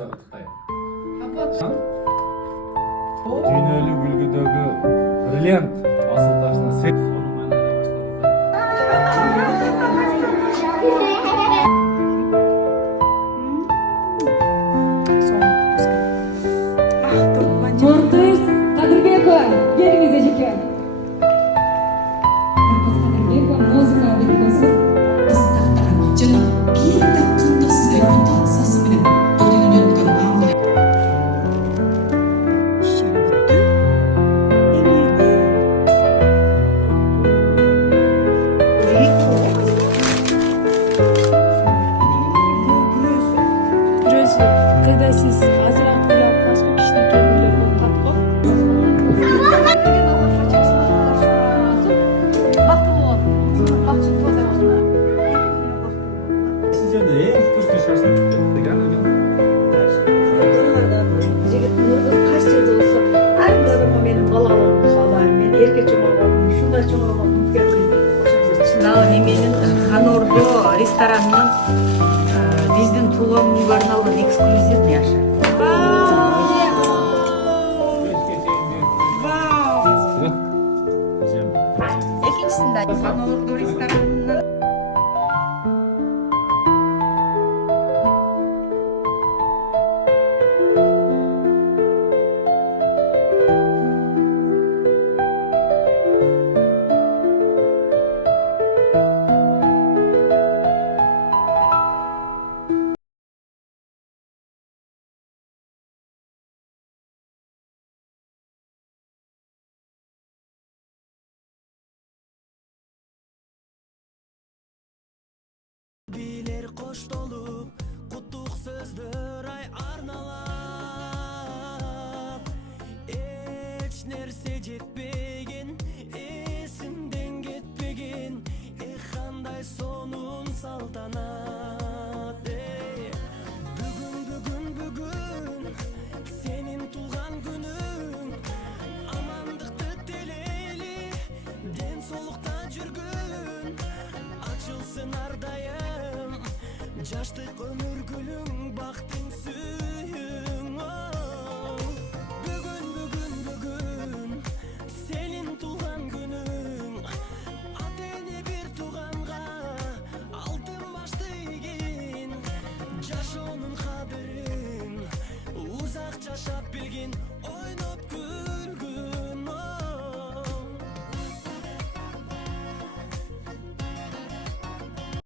мырза куттуктайм. Дүйнөлүк үлгүдөгү бриллиант асыл ташына Мортис Кадырбекова, келиңиз эжеке. Мортис Кадырбекова музыка биргосы. Жана бир да кымтыксыз репутациясы менен бул дүйнөдө өткөн мамиле. Когда сиз азыраак уйлап башка кичинекей үйлөр болуп калып Сиздерде эң вкусный шашлык деген жигит нургул кайсы жерде болсо ар бир адамга менин балалыгымды каалайм, мен эрке чоңойгондум, ушундай чоңойгондум деп чындагы неменин Ханордо ресторанынын биздин туулган күнгө арналган эксклюзивный ашы. Экинчисинде Ханордо ресторанынын Билер коштолуп куттук сөздөр ай арналап, эч нерсе жетпеген, эсимден кетпеген, кандай сонун салтанат. Бүгүн сенин туулган күнүң, амандыкты телейли, ден соолукта жүргүн, ачылсын ар дайым жаштык өмүр гүлүң, бактың сүйүң. Бүгүн сенин туулган күнүң, ата эне бир тууганга алтын башты ийгин, жашоонун кадырын узак жашап билгин.